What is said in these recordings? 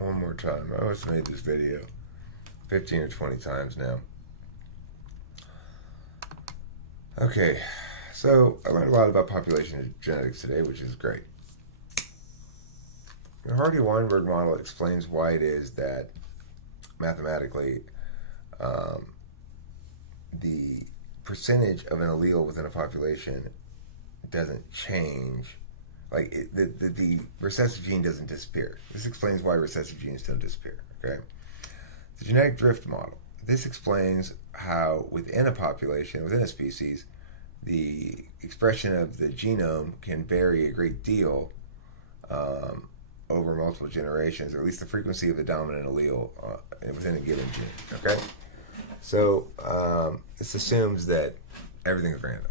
one more time. I always made this video 15 or 20 times now. Okay, so I learned a lot about population genetics today, which is great. The Hardy-Weinberg model explains why it is that mathematically the percentage of an allele within a population doesn't change. Like the recessive gene doesn't disappear. This explains why recessive genes don't disappear. Okay, the genetic drift model. This explains how within a population, within a species, the expression of the genome can vary a great deal over multiple generations, or at least the frequency of the dominant allele within a given gene. Okay, so this assumes that everything is random.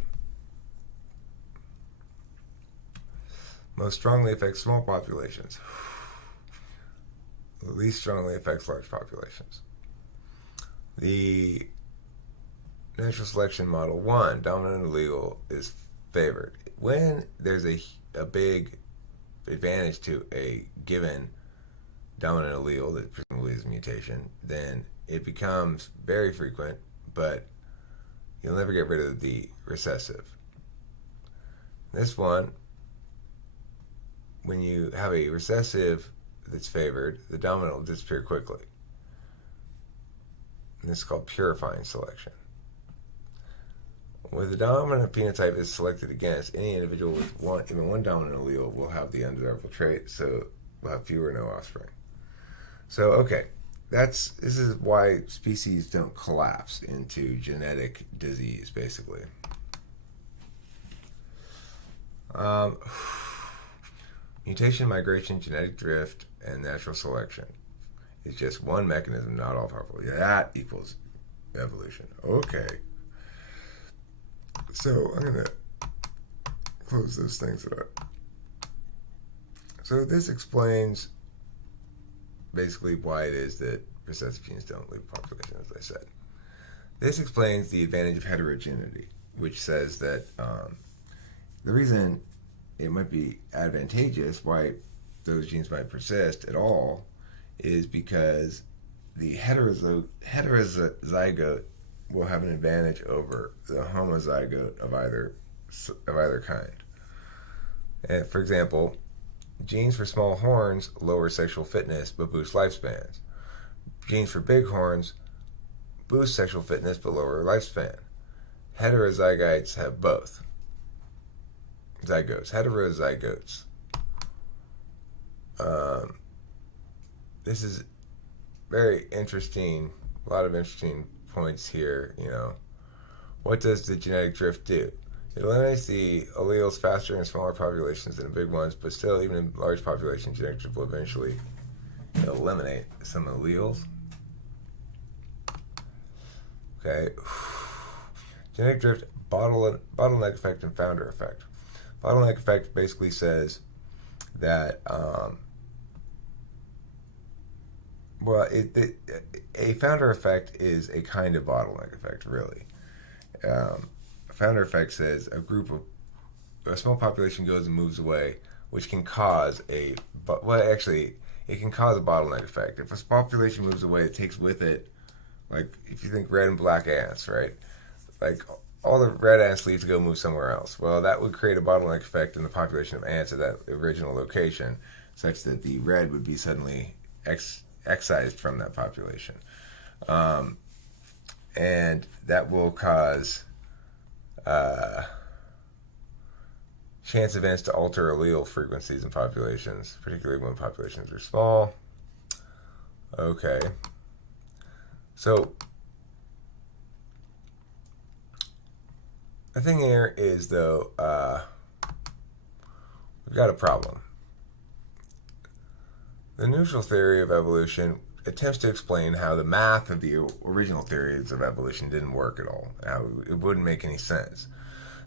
Most strongly affects small populations. The least strongly affects large populations. The natural selection model 1, dominant allele, is favored. When there's a big advantage to a given dominant allele that presumably is a mutation, then it becomes very frequent, but you'll never get rid of the recessive. This one, when you have a recessive that's favored, the dominant will disappear quickly. And this is called purifying selection. When the dominant phenotype is selected against, any individual with even one dominant allele will have the undesirable trait, so we'll have fewer or no offspring. So, okay, this is why species don't collapse into genetic disease, basically. Mutation, migration, genetic drift, and natural selection is just one mechanism, not all powerful. That equals evolution. Okay. So I'm going to close those things up. So this explains basically why it is that recessive genes don't leave population, as I said. This explains the advantage of heterogeneity, which says that the reason it might be advantageous, why those genes might persist at all, is because the heterozygote will have an advantage over the homozygote of either kind. And for example, genes for small horns lower sexual fitness but boost lifespans. Genes for big horns boost sexual fitness but lower lifespan. Heterozygotes have both. Heterozygotes. This is very interesting. A lot of interesting points here. What does the genetic drift do? It eliminates the alleles faster in smaller populations than in big ones, but still, even in large populations, genetic drift will eventually eliminate some alleles. Okay. Genetic drift, bottleneck effect, and founder effect. Bottleneck effect basically says that, a founder effect is a kind of bottleneck effect, really. A founder effect says a small population goes and moves away, which can cause it can cause a bottleneck effect. If a population moves away, it takes with it, like, if you think red and black ants, right? Like, all the red ants leave to go move somewhere else. Well, that would create a bottleneck effect in the population of ants at that original location, such that the red would be suddenly excised from that population. And that will cause chance events to alter allele frequencies in populations, particularly when populations are small. Okay. So the thing here is, though, we've got a problem. The neutral theory of evolution attempts to explain how the math of the original theories of evolution didn't work at all, how it wouldn't make any sense.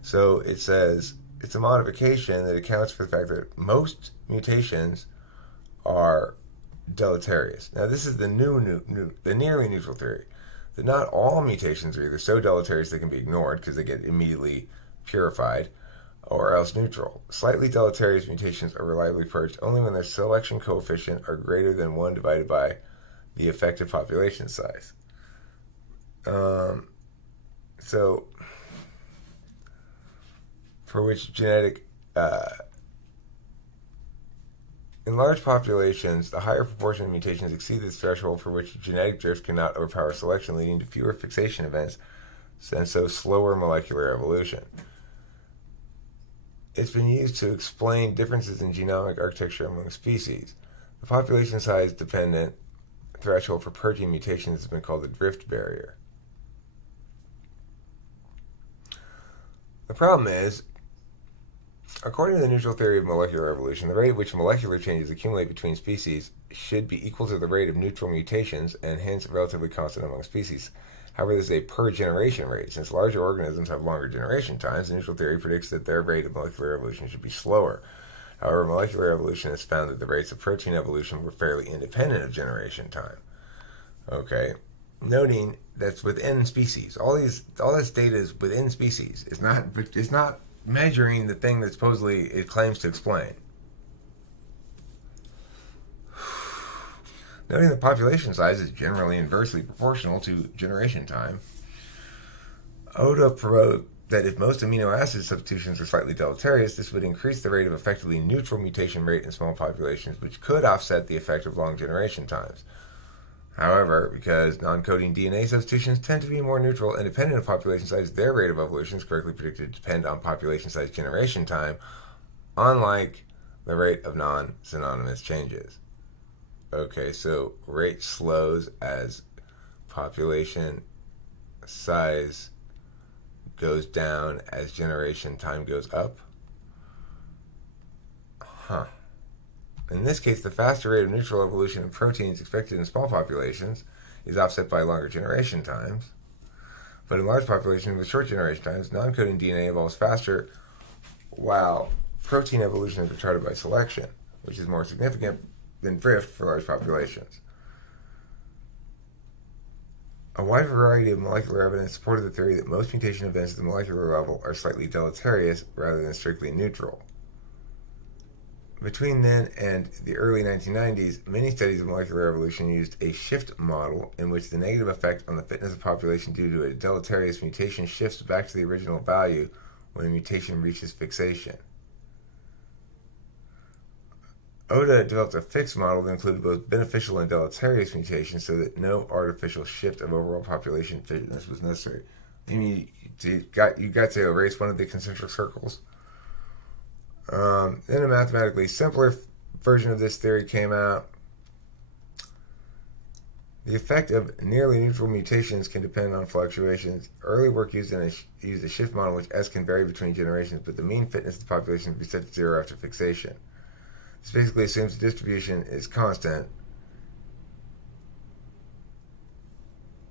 So it says it's a modification that accounts for the fact that most mutations are deleterious. Now, this is the the nearly neutral theory, that not all mutations are either so deleterious they can be ignored because they get immediately purified, or else neutral. Slightly deleterious mutations are reliably purged only when their selection coefficient are greater than 1 divided by the effective population size. So, for which genetic, in large populations, the higher proportion of mutations exceed this threshold for which genetic drift cannot overpower selection, leading to fewer fixation events, and so slower molecular evolution. It's been used to explain differences in genomic architecture among species. The population size dependent threshold for purging mutations has been called the drift barrier. The problem is, according to the neutral theory of molecular evolution, the rate at which molecular changes accumulate between species should be equal to the rate of neutral mutations and hence relatively constant among species. However, this is a per-generation rate. Since larger organisms have longer generation times, the neutral theory predicts that their rate of molecular evolution should be slower. However, molecular evolution has found that the rates of protein evolution were fairly independent of generation time. Okay, noting that's within species. All this data is within species. It's not measuring the thing that supposedly it claims to explain. Noting that population size is generally inversely proportional to generation time, Oda proposed that if most amino acid substitutions are slightly deleterious, this would increase the rate of effectively neutral mutation rate in small populations, which could offset the effect of long generation times. However, because non-coding DNA substitutions tend to be more neutral and dependent on population size, their rate of evolution is correctly predicted to depend on population size generation time, unlike the rate of non-synonymous changes. Okay, so rate slows as population size goes down as generation time goes up. In this case, the faster rate of neutral evolution of proteins expected in small populations is offset by longer generation times. But in large populations with short generation times, non-coding DNA evolves faster, while protein evolution is retarded by selection, which is more significant than drift for large populations. A wide variety of molecular evidence supported the theory that most mutation events at the molecular level are slightly deleterious rather than strictly neutral. Between then and the early 1990s, many studies of molecular evolution used a shift model in which the negative effect on the fitness of population due to a deleterious mutation shifts back to the original value when a mutation reaches fixation. Oda developed a fixed model that included both beneficial and deleterious mutations so that no artificial shift of overall population fitness was necessary. I mean, you got to erase one of the concentric circles. Then a mathematically simpler version of this theory came out. The effect of nearly neutral mutations can depend on fluctuations. Early work used a shift model in which S can vary between generations, but the mean fitness of the population can be set to 0 after fixation. This basically assumes the distribution is constant.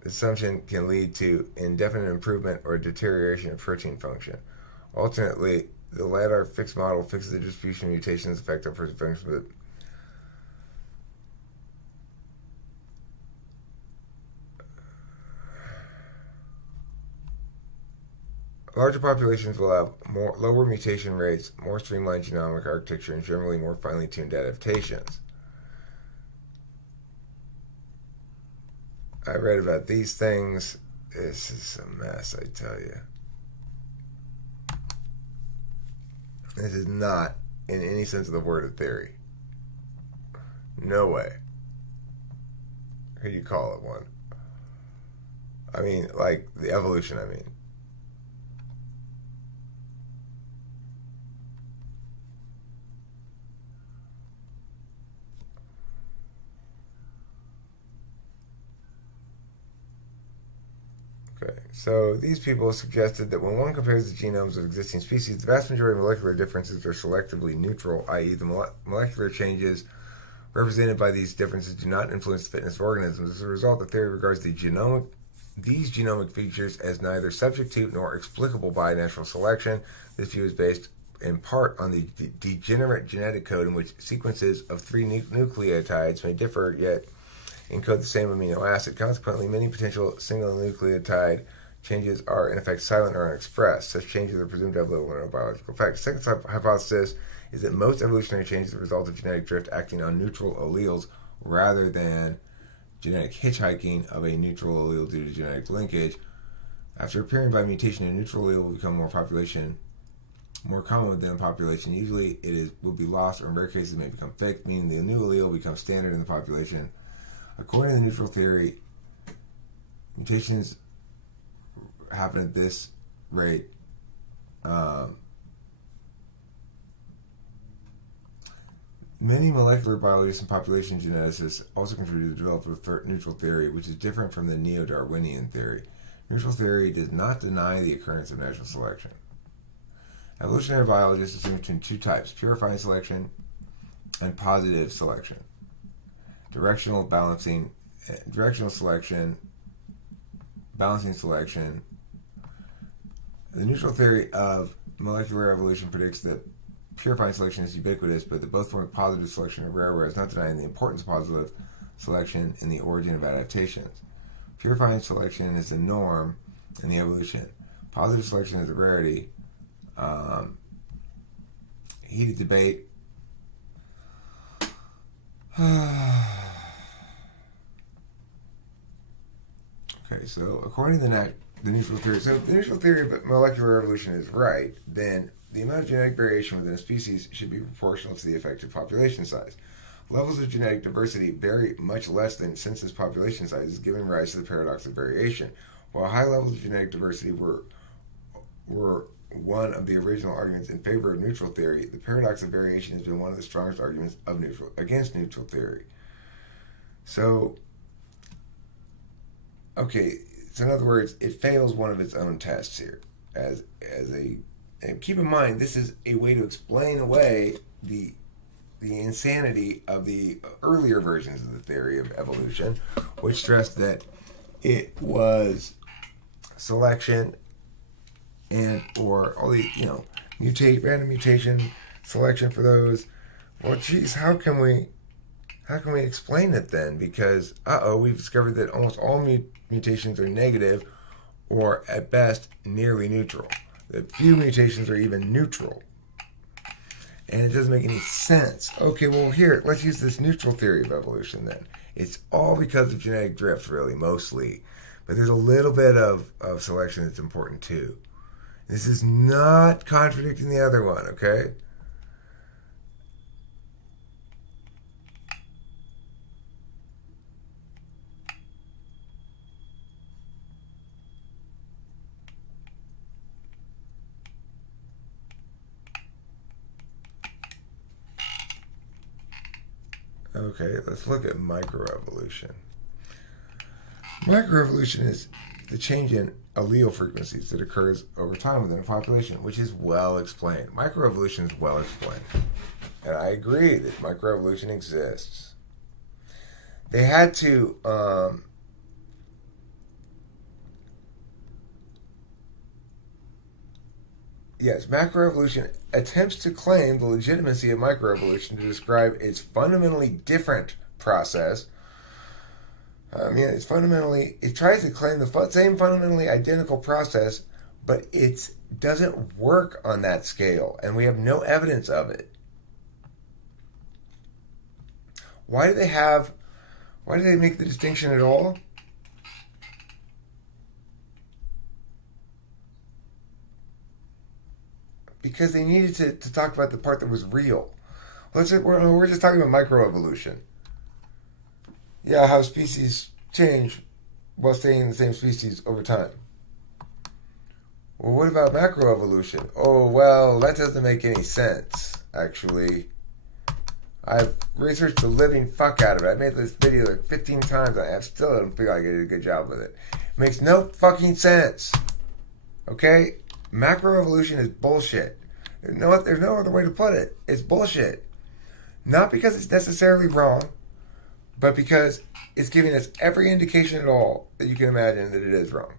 This assumption can lead to indefinite improvement or deterioration of protein function. Alternately, the latter fixed model fixes the distribution of mutations effect on protein function, but larger populations will have lower mutation rates, more streamlined genomic architecture, and generally more finely tuned adaptations. I read about these things. This is a mess, I tell you. This is not, in any sense of the word, a theory. No way. Who do you call it one? I mean, like, the evolution, I mean. Okay, so these people suggested that when one compares the genomes of existing species, the vast majority of molecular differences are selectively neutral, i.e. the molecular changes represented by these differences do not influence the fitness of organisms. As a result, the theory regards these genomic features as neither subject to nor explicable by natural selection. This view is based in part on the degenerate genetic code in which sequences of 3 nucleotides may differ yet encode the same amino acid. Consequently, many potential single nucleotide changes are in effect silent or unexpressed. Such changes are presumed to have little or no biological effect. The second hypothesis is that most evolutionary changes are the result of genetic drift acting on neutral alleles rather than genetic hitchhiking of a neutral allele due to genetic linkage. After appearing by mutation, a neutral allele will become more common within the population. Usually will be lost, or in rare cases may become fixed, meaning the new allele becomes standard in the population. According to the neutral theory, mutations happen at this rate. Many molecular biologists and population geneticists also contributed to develop a neutral theory, which is different from the neo-Darwinian theory. Neutral theory does not deny the occurrence of natural selection. Evolutionary biologists distinguish between two types: purifying selection and positive selection. Directional selection, balancing selection. The neutral theory of molecular evolution predicts that purifying selection is ubiquitous, but that both forms of positive selection are rare, whereas not denying the importance of positive selection in the origin of adaptations. Purifying selection is the norm in the evolution. Positive selection is a rarity. Heated debate. Okay, so according to the neutral theory, so if the neutral theory of molecular evolution is right, then the amount of genetic variation within a species should be proportional to the effective population size. Levels of genetic diversity vary much less than census population sizes, giving rise to the paradox of variation. While high levels of genetic diversity were one of the original arguments in favor of neutral theory, the paradox of variation has been one of the strongest arguments against neutral theory. So, okay, so in other words, it fails one of its own tests here. And keep in mind, this is a way to explain away the insanity of the earlier versions of the theory of evolution, which stressed that it was selection and or all the random mutation selection for those. Well, geez, how can we explain it then? Because we've discovered that almost all mutations are negative, or at best nearly neutral. That few mutations are even neutral. And it doesn't make any sense. Okay, well here, let's use this neutral theory of evolution then. It's all because of genetic drift, really, mostly. But there's a little bit of selection that's important too. This is not contradicting the other one, okay? Okay, let's look at microevolution. Microevolution is the change in allele frequencies that occurs over time within a population, which is well explained. Microevolution is well explained. And I agree that microevolution exists. They had to yes, macroevolution attempts to claim the legitimacy of microevolution to describe its fundamentally different process. It tries to claim the same fundamentally identical process, but it doesn't work on that scale, and we have no evidence of it. Why do they make the distinction at all? Because they needed to talk about the part that was real. We're just talking about microevolution. Yeah, how species change while staying in the same species over time. Well, what about macroevolution? Oh, well, that doesn't make any sense, actually. I've researched the living fuck out of it. I made this video like 15 times. I still don't feel like I did a good job with it. It makes no fucking sense. Okay? Macroevolution is bullshit. There's no other way to put it. It's bullshit. Not because it's necessarily wrong, but because it's giving us every indication at all that you can imagine that it is wrong.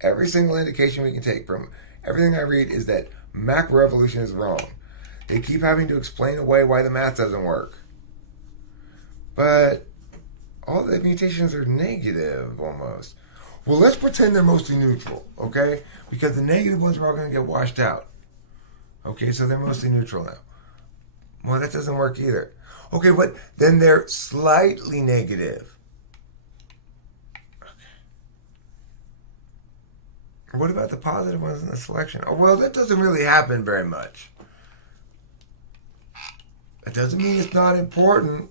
Every single indication we can take from everything I read is that macroevolution is wrong. They keep having to explain away why the math doesn't work. But all the mutations are negative, almost. Well, let's pretend they're mostly neutral, okay? Because the negative ones are all going to get washed out. Okay, so they're mostly neutral now. Well, that doesn't work either. Okay, but then they're slightly negative. Okay. What about the positive ones in the selection? Oh, well, that doesn't really happen very much. That doesn't mean it's not important.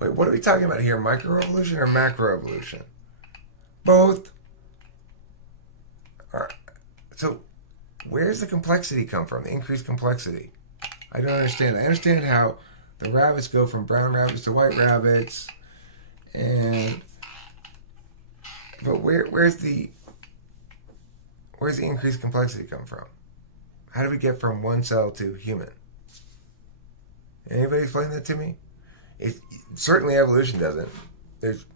Wait, what are we talking about here? Microevolution or macroevolution? Both. All right. So, where's the complexity come from? The increased complexity. I don't understand. I understand how the rabbits go from brown rabbits to white rabbits, but where's the increased complexity come from? How do we get from one cell to human? Anybody explain that to me? Certainly evolution doesn't. There's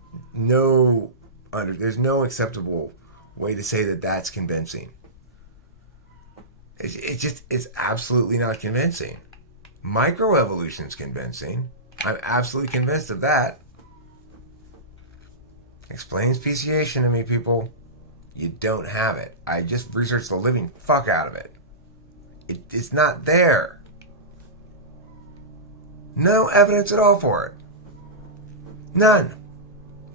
no acceptable way to say that that's convincing. It's absolutely not convincing. Microevolution is convincing. I'm absolutely convinced of that. Explain speciation to me, people. You don't have it. I just researched the living fuck out of it. It's not there. No evidence at all for it. None.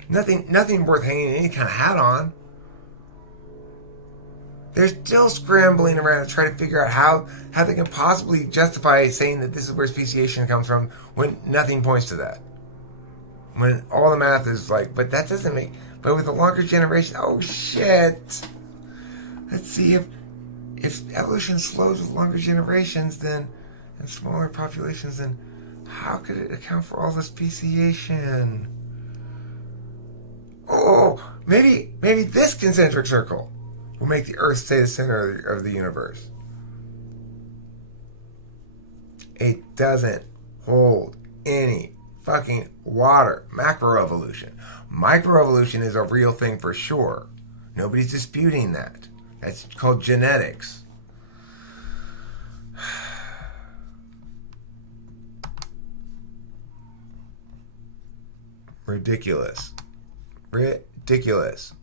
Nothing worth hanging any kind of hat on. They're still scrambling around to try to figure out how they can possibly justify saying that this is where speciation comes from when nothing points to that. When all the math is like, but that doesn't make... But with the longer generation... Oh, shit! Let's see, if evolution slows with longer generations and smaller populations, then how could it account for all this speciation? Oh, maybe this concentric circle will make the Earth stay the center of the universe. It doesn't hold any fucking water. Macroevolution. Microevolution is a real thing for sure. Nobody's disputing that. That's called genetics. Ridiculous. Ridiculous.